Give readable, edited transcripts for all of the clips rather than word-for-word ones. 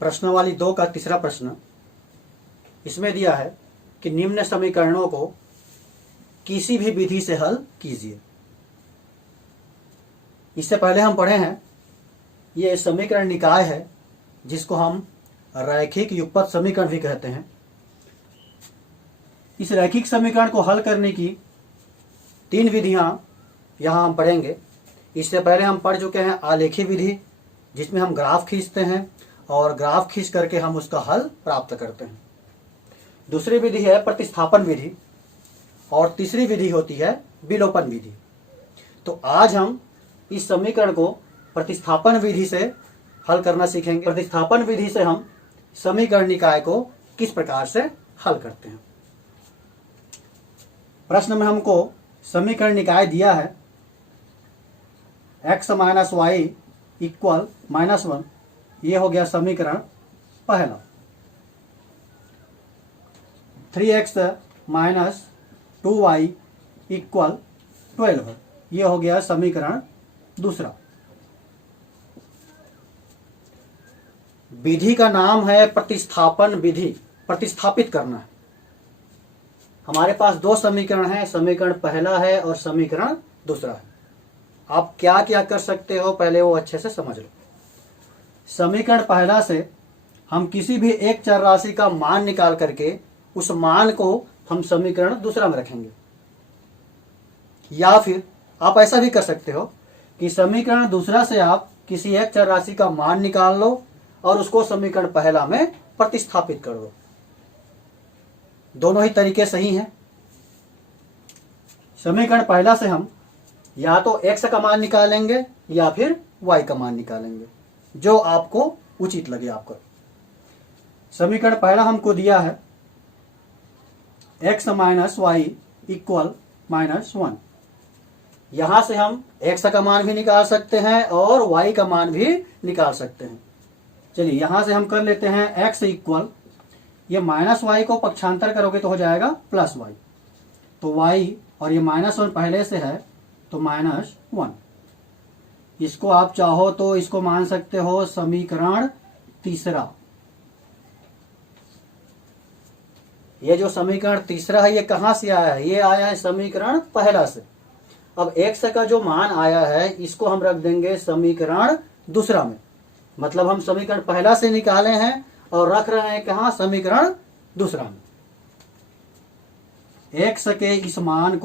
प्रश्नावली 2 का तीसरा प्रश्न इसमें दिया है कि निम्न समीकरणों को किसी भी विधि से हल कीजिए। इससे पहले हम पढ़े हैं ये समीकरण निकाय है जिसको हम रैखिक युगपत समीकरण भी कहते हैं। इस रैखिक समीकरण को हल करने की 3 विधियां यहां हम पढ़ेंगे। इससे पहले हम पढ़ चुके हैं आलेखी विधि, जिसमें हम ग्राफ खींचते हैं और ग्राफ खींच करके हम उसका हल प्राप्त करते हैं। दूसरी विधि है प्रतिस्थापन विधि और तीसरी विधि होती है विलोपन विधि। तो आज हम इस समीकरण को प्रतिस्थापन विधि से हल करना सीखेंगे। प्रतिस्थापन विधि से हम समीकरण निकाय को किस प्रकार से हल करते हैं। प्रश्न में हमको समीकरण निकाय दिया है x माइनस वाई इक्वल -1। ये हो गया समीकरण पहला। 3x minus 2y equal 12। ये हो गया समीकरण दूसरा। विधि का नाम है प्रतिस्थापन विधि, प्रतिस्थापित करना है। हमारे पास 2 समीकरण हैं, समीकरण पहला है और समीकरण दूसरा है। आप क्या क्या कर सकते हो पहले वो अच्छे से समझ लो। समीकरण पहला से हम किसी भी एक चर राशि का मान निकाल करके उस मान को हम समीकरण दूसरा में रखेंगे। या फिर आप ऐसा भी कर सकते हो कि समीकरण दूसरा से आप किसी एक चर राशि का मान निकाल लो और उसको समीकरण पहला में प्रतिस्थापित कर दो। दोनों ही तरीके सही हैं। समीकरण पहला से हम या तो x का मान निकालेंगे या फिर y का मान निकालेंगे, जो आपको उचित लगे आपको। समीकरण पहला हमको दिया है x माइनस वाई इक्वल -1। यहां से हम x का मान भी निकाल सकते हैं और y का मान भी निकाल सकते हैं। चलिए यहां से हम कर लेते हैं x इक्वल, ये -y को पक्षांतर करोगे तो हो जाएगा +y। तो y और ये -1 पहले से है तो -1। इसको आप चाहो तो इसको मान सकते हो समीकरण तीसरा। ये जो समीकरण तीसरा है ये कहां से आया है? ये आया है समीकरण पहला से। अब x का जो मान आया है इसको हम रख देंगे समीकरण दूसरा में। मतलब हम समीकरण पहला से निकाले हैं और रख रहे हैं कहां? समीकरण दूसरा में। x के इस मान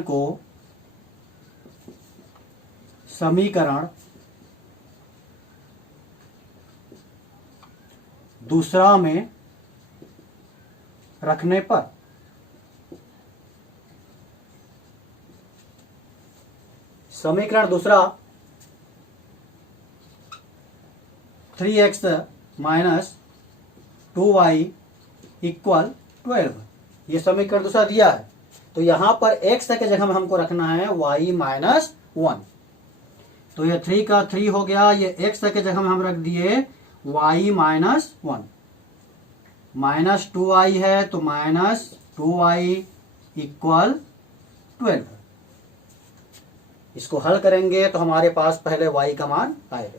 को समीकरण दूसरा में रखने पर समीकरण दूसरा 3x माइनस 2y इक्वल 12। ये समीकरण दूसरा दिया है तो यहां पर x के जगह में हमको रखना है y माइनस 1। तो ये 3 का 3 हो गया। ये x के जगह में हम रख दिए y माइनस 1। -2y है तो -2y इक्वल 12। इसको हल करेंगे तो हमारे पास पहले y का मान आएगा।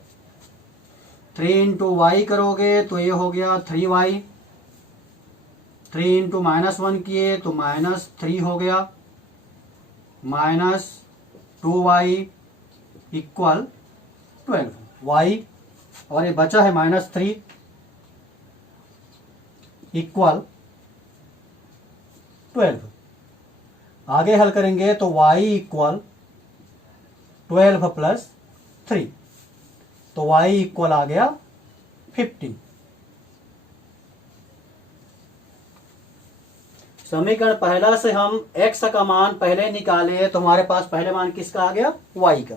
3 इंटू वाई करोगे तो ये हो गया 3y। 3 इंटू -1 किए तो -3 हो गया। -2y equal 12। y और ये बचा है -3 इक्वल 12। आगे हल करेंगे तो y इक्वल 12 प्लस 3 तो y इक्वल आ गया 15। समीकरण पहला से हम x का मान पहले निकाले तो हमारे पास पहले मान किसका आ गया? y का।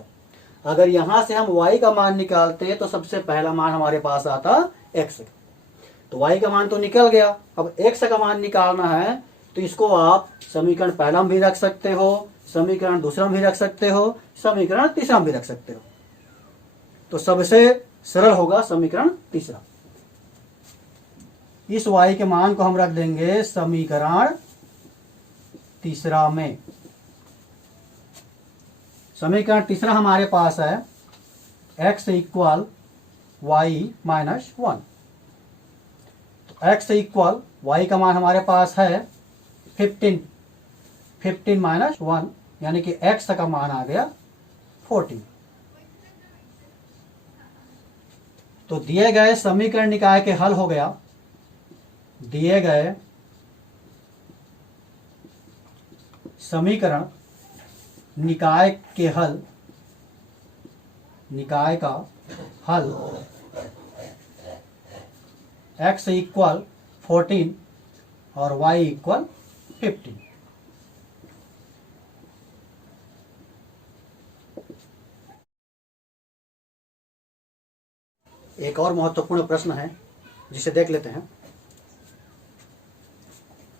अगर यहां से हम y का मान निकालते तो सबसे पहला मान हमारे पास आता x का। तो y का मान तो निकल गया। अब x का मान निकालना है तो इसको आप समीकरण पहला में भी रख सकते हो, समीकरण दूसरा में भी रख सकते हो, समीकरण तीसरा में भी रख सकते हो। तो सबसे सरल होगा समीकरण तीसरा। इस y के मान को हम रख देंगे समीकरण तीसरा में। समीकरण तीसरा हमारे पास है x इक्वल वाई माइनस 1। तो x इक्वल y का मान हमारे पास है 15 माइनस 1 यानी कि x का मान आ गया 14। तो दिए गए समीकरण निकाय के हल हो गया, दिए गए समीकरण निकाय के हल, निकाय का हल x इक्वल 14 और y इक्वल 15। एक और महत्वपूर्ण प्रश्न है जिसे देख लेते हैं।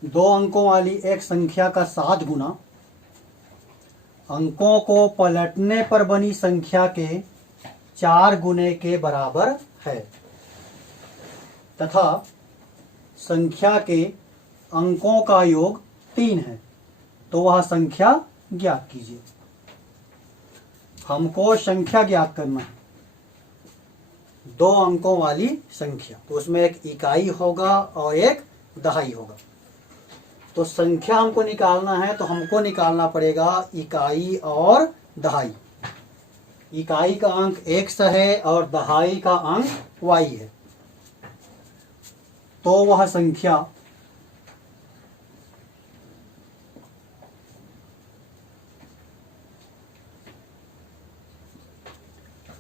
2 अंकों वाली एक संख्या का 7 गुना अंकों को पलटने पर बनी संख्या के 4 गुने के बराबर है तथा संख्या के अंकों का योग 3 है, तो वह संख्या ज्ञात कीजिए। हमको संख्या ज्ञात करना है, 2 अंकों वाली संख्या, तो उसमें एक इकाई होगा और एक दहाई होगा। तो संख्या हमको निकालना है तो हमको निकालना पड़ेगा इकाई और दहाई। इकाई का अंक x है और दहाई का अंक y है, तो वह संख्या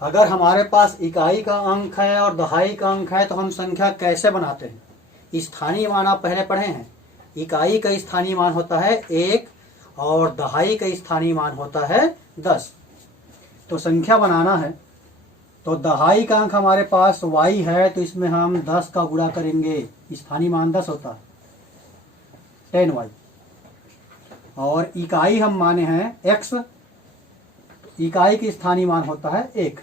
अगर हमारे पास इकाई का अंक है और दहाई का अंक है तो हम संख्या कैसे बनाते हैं। स्थानीय मान आप पहले पढ़े हैं, इकाई का स्थानीय मान होता है 1 और दहाई का स्थानीय मान होता है 10। तो संख्या बनाना है तो दहाई का अंक हमारे पास y है, तो इसमें हम 10 का गुणा करेंगे, स्थानीय मान 10 होता है 10y। और इकाई हम माने हैं x, इकाई की स्थानीय मान होता है 1।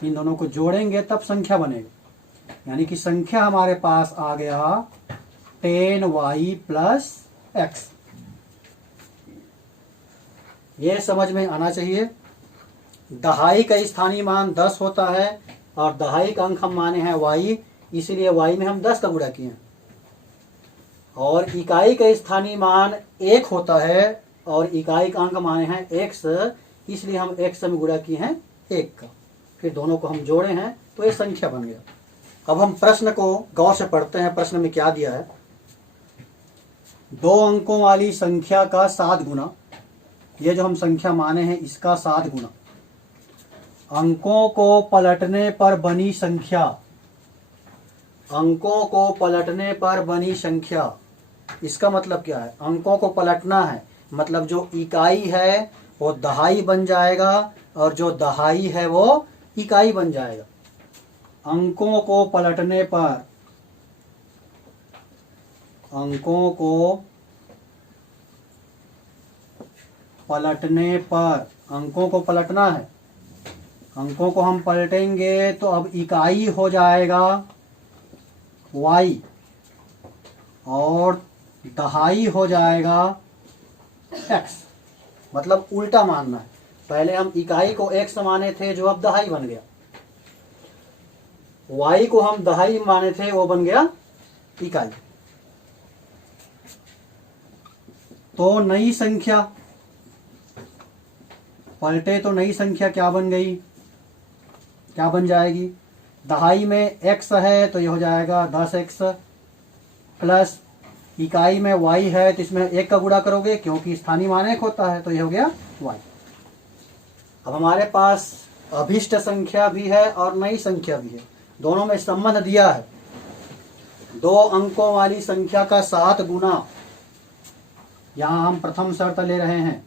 इन दोनों को जोड़ेंगे तब संख्या बनेगी, यानी कि संख्या हमारे पास आ गया 10y प्लस x। ये समझ में आना चाहिए। दहाई का स्थानीय मान 10 होता है और दहाई का अंक हम माने हैं y, इसीलिए y में हम 10 का गुणा किए। और इकाई का स्थानीय मान 1 होता है और इकाई का अंक माने हैं x, इसलिए हम x में गुणा किए हैं 1 का, फिर दोनों को हम जोड़े हैं तो ये संख्या बन गया। अब हम प्रश्न को गौर से पढ़ते हैं। प्रश्न में क्या दिया है, 2 अंकों वाली संख्या का 7 गुना, ये जो हम संख्या माने हैं इसका 7 गुना अंकों को पलटने पर बनी संख्या, अंकों को पलटने पर बनी संख्या। इसका मतलब क्या है, अंकों को पलटना है मतलब जो इकाई है वो दहाई बन जाएगा और जो दहाई है वो इकाई बन जाएगा। अंकों को पलटने पर, अंकों को पलटने पर, अंकों को पलटना है, अंकों को हम पलटेंगे तो अब इकाई हो जाएगा y और दहाई हो जाएगा x। मतलब उल्टा मानना है, पहले हम इकाई को x माने थे जो अब दहाई बन गया, y को हम दहाई माने थे वो बन गया इकाई। तो नई संख्या पलटे तो नई संख्या क्या बन गई, क्या बन जाएगी, दहाई में x है तो ये हो जाएगा 10x प्लस इकाई में y है तो इसमें 1 का गुणा करोगे क्योंकि स्थानीय मान 1 होता है तो ये हो गया y। अब हमारे पास अभिष्ट संख्या भी है और नई संख्या भी है, दोनों में संबंध दिया है। 2 अंकों वाली संख्या का 7 गुना, यहां हम प्रथम शर्त ले रहे हैं,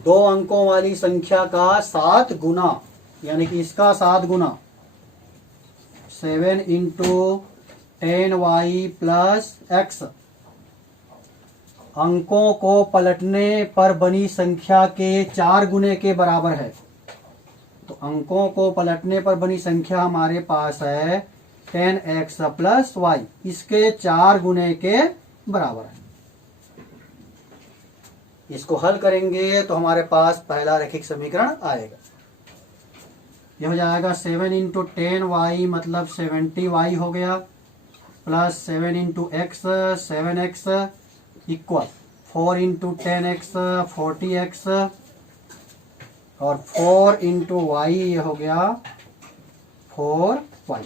2 अंकों वाली संख्या का 7 गुना यानी कि इसका 7 गुना 7 × 10y प्लस x अंकों को पलटने पर बनी संख्या के 4 गुने के बराबर है। तो अंकों को पलटने पर बनी संख्या हमारे पास है 10x प्लस वाई, इसके 4 गुने के बराबर है। इसको हल करेंगे तो हमारे पास पहला रैखिक समीकरण आएगा। यह हो जाएगा 7 इंटू 10y मतलब 70y हो गया, plus 7 into x 7x equal 4 into 10x 40x और 4 इंटू वाई ये हो गया 4y।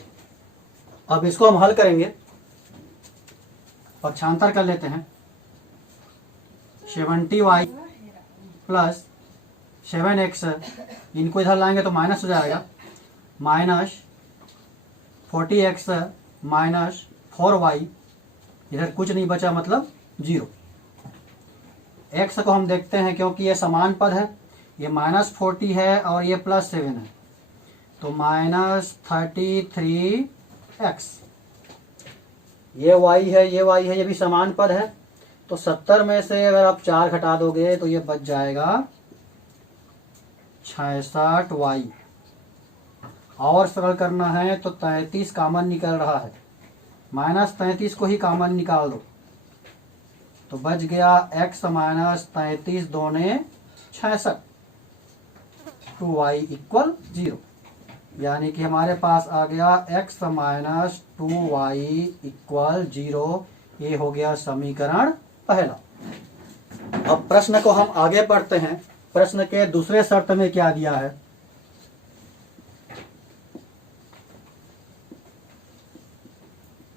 अब इसको हम हल करेंगे, पक्षांतर कर लेते हैं। 70y प्लस 7x, इनको इधर लाएंगे तो माइनस हो जाएगा, माइनस 40x माइनस 4y, इधर कुछ नहीं बचा मतलब 0। x को हम देखते हैं क्योंकि ये समान पद है, ये -40 है और ये +7 है, तो -33x। ये y है, ये y है, ये भी समान पद है, तो 70 में से अगर आप 4 घटा दोगे तो ये बच जाएगा 66y। और सरल करना है तो 33 कॉमन निकल रहा है, -33 को ही कॉमन निकाल दो तो बच गया x माइनस 33 दूने 66, 2y इक्वल 0, यानी कि हमारे पास आ गया x माइनस 2y इक्वल 0। ये हो गया समीकरण पहला। अब प्रश्न को हम आगे पढ़ते हैं। प्रश्न के दूसरे शर्त में क्या दिया है?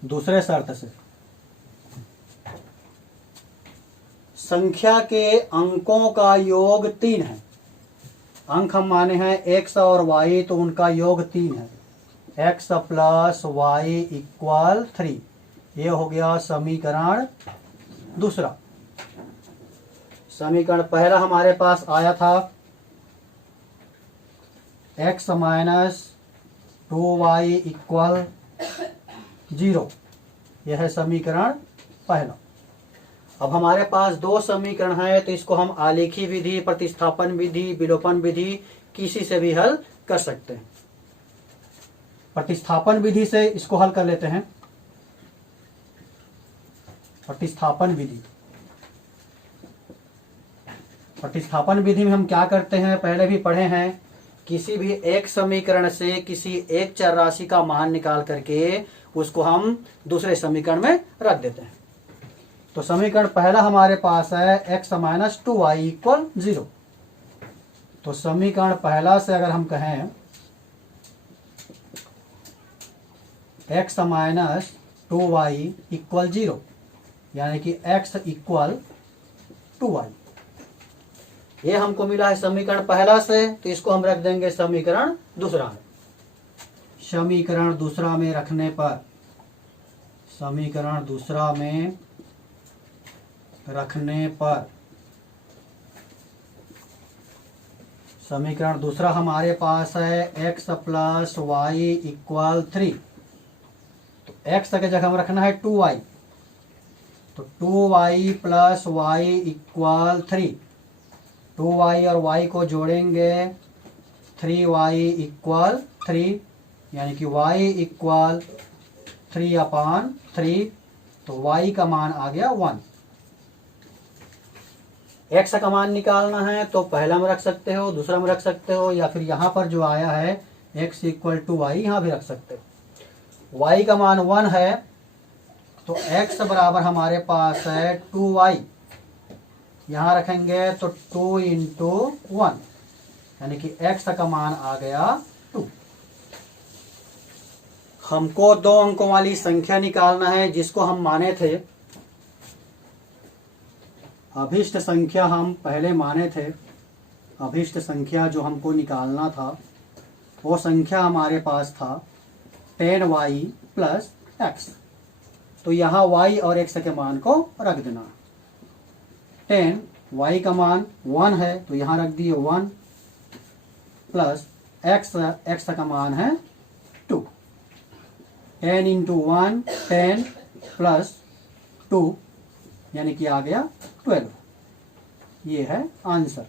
दूसरे शर्त से संख्या के अंकों का योग 3 है। अंक हम माने हैं x और y, तो उनका योग 3 है। x plus y equal 3। ये हो गया समीकरण दूसरा। समीकरण पहला हमारे पास आया था x माइनस 2y इक्वल 0। यह है समीकरण पहला। अब हमारे पास दो समीकरण है, तो इसको हम आलेखी विधि, प्रतिस्थापन विधि, विलोपन विधि किसी से भी हल कर सकते हैं। प्रतिस्थापन विधि से इसको हल कर लेते हैं। प्रतिस्थापन विधि, प्रतिस्थापन विधि में हम क्या करते हैं, पहले भी पढ़े हैं। किसी भी एक समीकरण से किसी एक चर राशि का मान निकाल करके उसको हम दूसरे समीकरण में रख देते हैं। तो समीकरण पहला हमारे पास है x माइनस 2y इक्वल 0। तो समीकरण पहला से अगर हम कहें x माइनस 2y इक्वल 0, यानी कि x इक्वल 2y, ये हमको मिला है समीकरण पहला से, तो इसको हम रख देंगे समीकरण दूसरा में। समीकरण दूसरा में रखने पर, समीकरण दूसरा में रखने पर समीकरण दूसरा हमारे पास है x प्लस वाई इक्वल 3। तो x की जगह हम रखना है 2y, तो 2y plus y equal 3। 2y और y को जोड़ेंगे 3y इक्वल 3, यानी कि y इक्वल 3/3। तो y का मान आ गया 1। x का मान निकालना है तो पहला में रख सकते हो, दूसरा में रख सकते हो, या फिर यहाँ पर जो आया है x इक्वल टू वाई, यहाँ भी रख सकते हो। y का मान 1 है, तो x बराबर हमारे पास है 2y। यहाँ रखेंगे तो 2 इंटू 1, यानी कि x का मान आ गया 2। हमको 2 अंकों वाली संख्या निकालना है, जिसको हम माने थे अभिष्ट संख्या। हम पहले माने थे अभिष्ट संख्या जो हमको निकालना था, वो संख्या हमारे पास था 10y प्लस x। तो यहाँ y और x के मान को रख देना। 10, y का मान 1 है, तो यहाँ रख दिए 1, प्लस x का मान है 2। 10 इंटू 1 10 प्लस 2, यानी कि आ गया 12। ये है आंसर।